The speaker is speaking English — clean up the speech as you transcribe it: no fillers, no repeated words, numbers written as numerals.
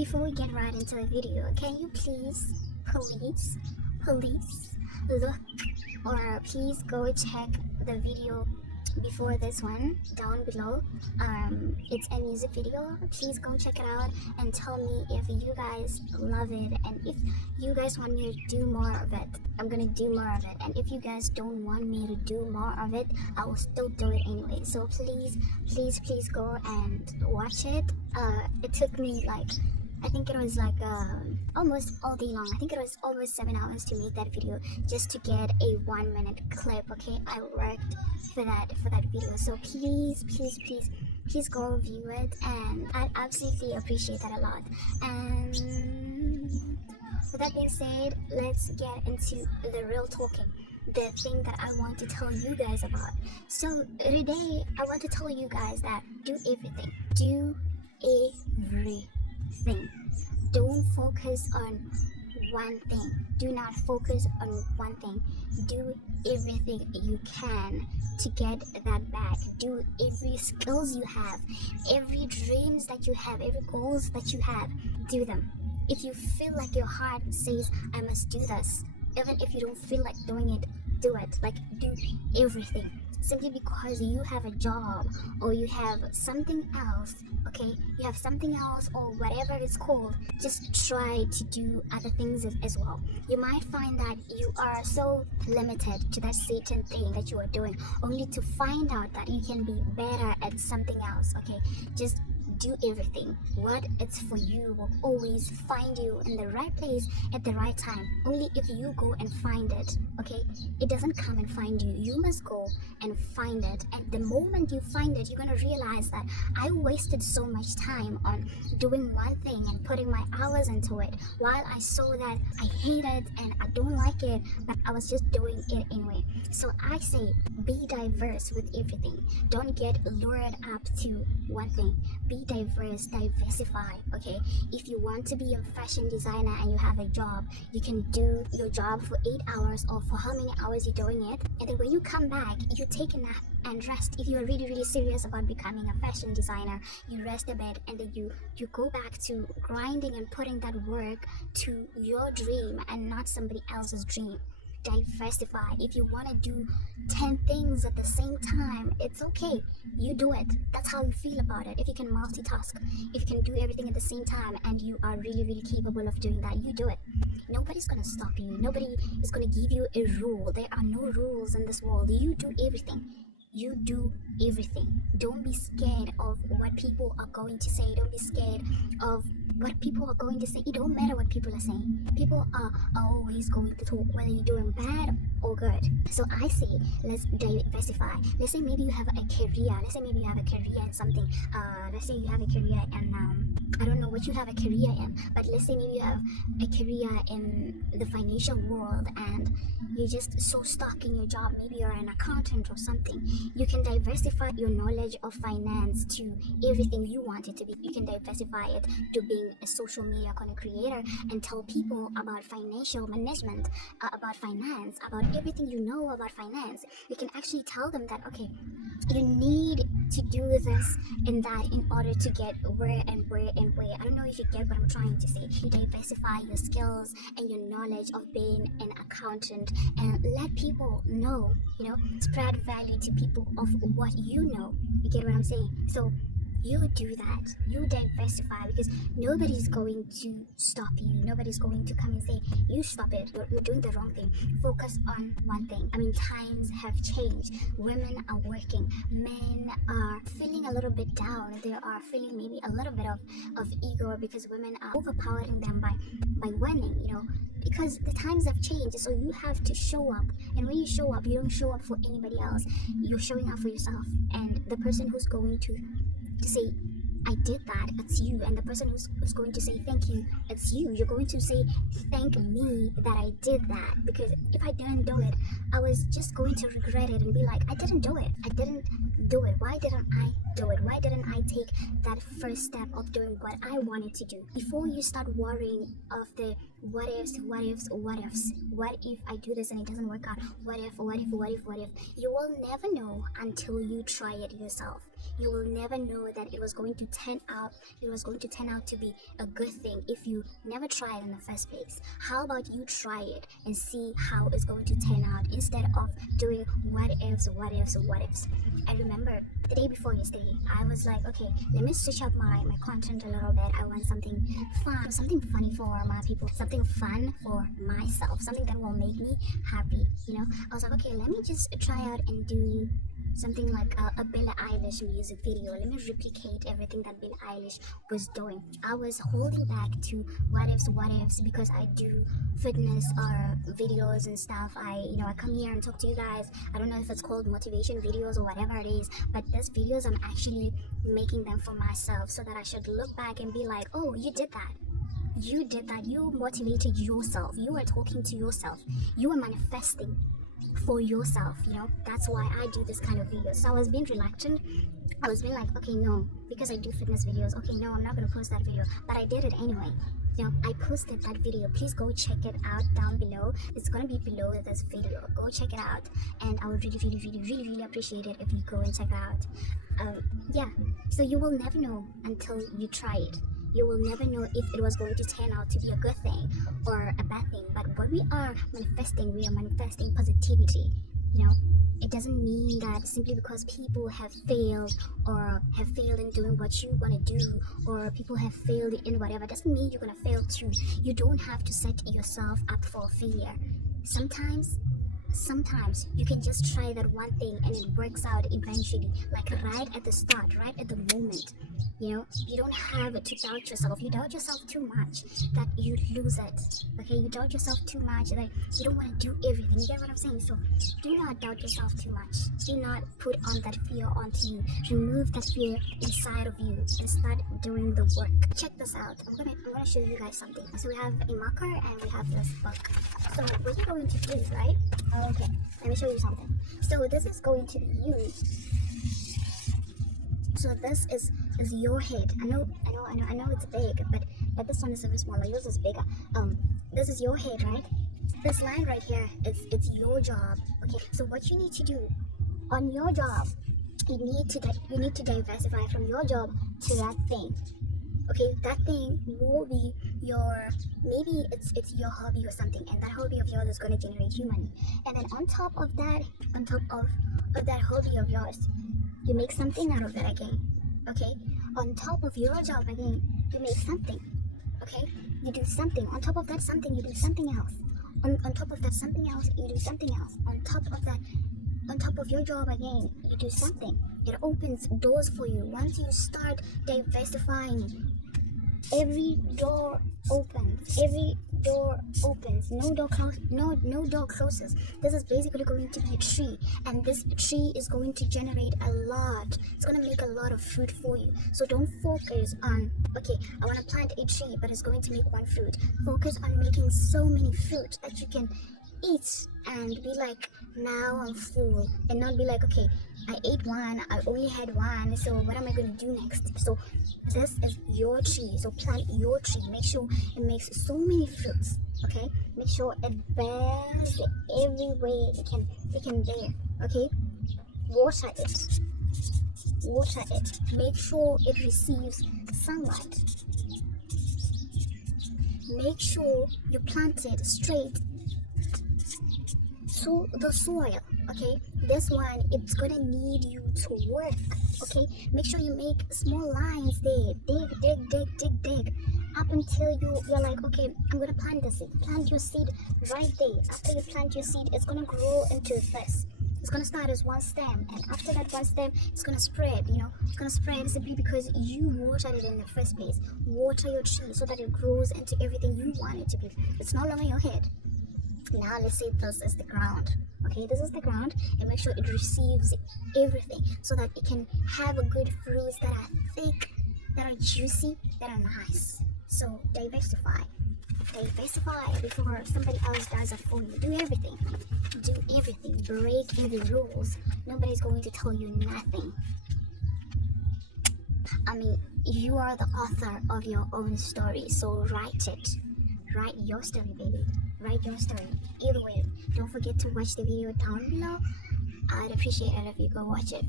Before we get right into the video, can you please look, or please go check the video before this one down below. It's a music video. Please go check it out and tell me if you guys love it, and if you guys want me to do more of it, I'm gonna do more of it. And if you guys don't want me to do more of it, I will still do it anyway. So please go and watch it. It took me I think it was almost all day long. I think it was almost 7 hours to make that video just to get a 1 minute clip. Okay, I worked for that video. So please go view it, and I'd absolutely appreciate that a lot. And with that being said, let's get into the real talking, the thing that I want to tell you guys about. So today I want to tell you guys that do everything. Don't focus on one thing. Do not focus on one thing. Do everything you can to get that back. Do every skills you have, every dreams that you have, every goals that you have. Do them. If you feel like your heart says, I must do this, even if you don't feel like doing it, do it. Do everything. Simply because you have a job or you have something else, okay? You have something else or whatever it's called, just try to do other things as well. You might find that you are so limited to that certain thing that you are doing, only to find out that you can be better at something else, okay? Just do everything. What it's for you will always find you in the right place at the right time. Only if you go and find it, okay? It doesn't come and find you. You must go and find it. And the moment you find it, you're gonna realize that I wasted so much time on doing one thing and putting my hours into it, while I saw that I hate it and I don't like it, but I was just doing it anyway. So I say, be diverse with everything. Don't get lured up to one thing. Be diverse, diversify, okay? If you want to be a fashion designer and you have a job, you can do your job for 8 hours or for how many hours you're doing it, and then when you come back, you take a nap and rest. If you're really serious about becoming a fashion designer, you rest a bit, and then you go back to grinding and putting that work to your dream and not somebody else's dream. Diversify. If you want to do 10 things at the same time, it's okay, you do it. That's how you feel about it. If you can multitask, if you can do everything at the same time, and you are really capable of doing that, you do it. Nobody's gonna stop you. Nobody is gonna give you a rule. There are no rules in this world. You do everything. You do everything. Don't be scared of what people are going to say. Don't be scared of what people are going to say. It don't matter what people are saying. People are always going to talk, whether you're doing bad or good. So I say, let's diversify. Let's say maybe you have a career. Let's say maybe you have a career in something. Let's say you have a career in I don't know what you have a career in, but let's say maybe you have a career in the financial world and you're just so stuck in your job. Maybe you're an accountant or something. You can diversify your knowledge of finance to everything you want it to be. You can diversify it to being a social media content creator and tell people about financial management, about finance, about everything you know about finance. You can actually tell them that, okay, you need to do this and that in order to get where and where. I don't know if you get what I'm trying to say. You diversify your skills and your knowledge of being an accountant, and let people know, spread value to people of what you know. You get what I'm saying? So you do that. You diversify, because nobody's going to stop you. Nobody's going to come and say, you stop it, you're doing the wrong thing. Focus on one thing. I mean, times have changed. Women are working. Men are feeling a little bit down. They are feeling maybe a little bit of ego, because women are overpowering them by winning, because the times have changed. So you have to show up, and when you show up, you don't show up for anybody else. You're showing up for yourself, and the person who's going to say, I did that, it's you. And the person who's going to say thank you, it's you. You're going to say thank me that I did that, because if I didn't do it, I was just going to regret it and be like, I didn't do it. Why didn't I do it? Why didn't I take that first step of doing what I wanted to do? Before you start worrying of the what ifs, what if I do this and it doesn't work out, what if, you will never know until you try it yourself. you will never know that it was going to turn out to be a good thing if you never try it in the first place. How about you try it and see how it's going to turn out instead of doing what ifs. I remember the day before yesterday, I was like, okay, let me switch up my content a little bit. I want something fun, something funny for my people, something fun for myself, something that will make me happy, I was like, okay, let me just try out and do something like a Billie Eilish music video. Let me replicate everything that Billie Eilish was doing. I was holding back to what ifs because I do fitness videos and stuff. I come here and talk to you guys. I don't know if it's called motivation videos or whatever it is, but these videos I'm actually making them for myself so that I should look back and be like, oh, you did that. You motivated yourself. You were talking to yourself. You were manifesting for yourself. That's why I do this kind of videos. So I was being reluctant. I was being like, okay, no, because I do fitness videos, okay, no, I'm not going to post that video, but I did it anyway. I posted that video. Please go check it out down below. It's going to be below this video. Go check it out, and I would really appreciate it if you go and check it out. So you will never know until you try it. You will never know if it was going to turn out to be a good thing or a bad thing. But what we are manifesting positivity. It doesn't mean that simply because people have failed in doing what you want to do, or people have failed in whatever, doesn't mean you're going to fail too. You don't have to set yourself up for failure. Sometimes you can just try that one thing and it works out eventually, like right at the start, right at the moment. You don't have to doubt yourself. You doubt yourself too much that you lose it. Okay, you doubt yourself too much that you don't want to do everything. You get what I'm saying? So do not doubt yourself too much. Do not put on that fear onto you. Remove that fear inside of you and start doing the work. Check this out. I'm gonna show you guys something. So we have a marker and we have this book. So what you're going to do is, right? Okay, let me show you something. So this is going to be you. So this is your head. I know it's big, but this one is a bit smaller. Yours is bigger. This is your head, right? This line right here, it's your job. Okay, so what you need to do on your job, you need to diversify from your job to that thing. Okay, that thing will be maybe it's your hobby or something, and that hobby of yours is going to generate you money. And then on top of that hobby of yours, you make something out of it again. Okay, on top of your job again, you make something. Okay, you do something. On top of that something, you do something else. On top of that something else, you do something else. On top of your job again, you do something. It opens doors for you. Once you start diversifying, every door opens. No door closes. This is basically going to be a tree, and this tree is going to generate a lot. It's going to make a lot of fruit for you. So don't focus on, okay, I want to plant a tree, but it's going to make one fruit. Focus on making so many fruit that you can eat and be like, now I'm full, and not be like, okay, I ate one, I only had one, so what am I going to do next? So this is your tree. So plant your tree. Make sure it makes so many fruits. Okay, make sure it bears every way it can bear. Okay, water it. Make sure it receives sunlight. Make sure you plant it straight to the soil. Okay, this one, it's gonna need you to work. Okay, make sure you make small lines there. Dig up until you're like, okay, I'm gonna plant the seed. Plant your seed right there. After you plant your seed, it's gonna grow into this. It's gonna start as one stem, and after that one stem, it's gonna spread. It's gonna spread simply because you watered it in the first place. Water your tree so that it grows into everything you want it to be. It's no longer your head. Now let's say this is the ground. Okay, this is the ground, and make sure it receives everything so that it can have a good fruits that are thick, that are juicy, that are nice. So diversify before somebody else does it for you. Do everything. Break every rules. Nobody's going to tell you nothing. I mean, you are the author of your own story, so write it. Write your story, baby. Write your story. Either way, don't forget to watch the video down below. I'd appreciate it if you go watch it.